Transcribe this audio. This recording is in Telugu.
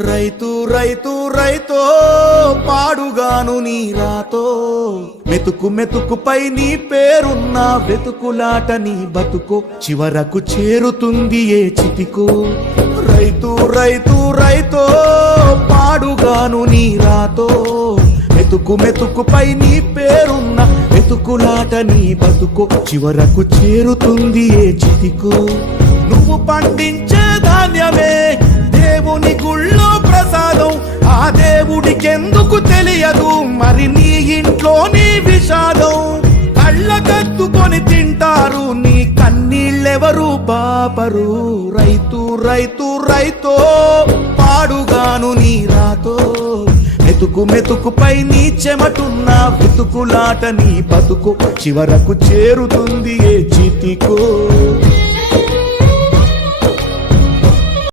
రైతు రైతు రైతో పాడుగాను నీ రాతో మెతుకు మెతుకుపై నీ పేరున్న వెతుకులాట నీ బతుకు చివరకు చేరుతుంది ఏ చితికో రైతు రైతు రైతో పాడుగాను నీ రాతో మెతుకు మెతుకుపై నీ పేరున్న వెతుకులాట నీ బతుకు చివరకు చేరుతుంది ఏ చితికో నువ్వు పండించే ధాన్యమే దేవుని గుళ్ళో ప్రసాదం ఆ దేవుడికెందుకు తెలియదు మరి నీ ఇంట్లో నీ విషాదం కళ్ళకత్తుకొని తింటారు నీ కన్నీళ్ళెవరు పాపరు రైతు రైతు రైతో పాడుగాను నీ రాతో మెతుకు మెతుకుపై నీ చెమటున్న వెతుకులాట నీ బతుకు చివరకు చేరుతుంది ఏ చితికో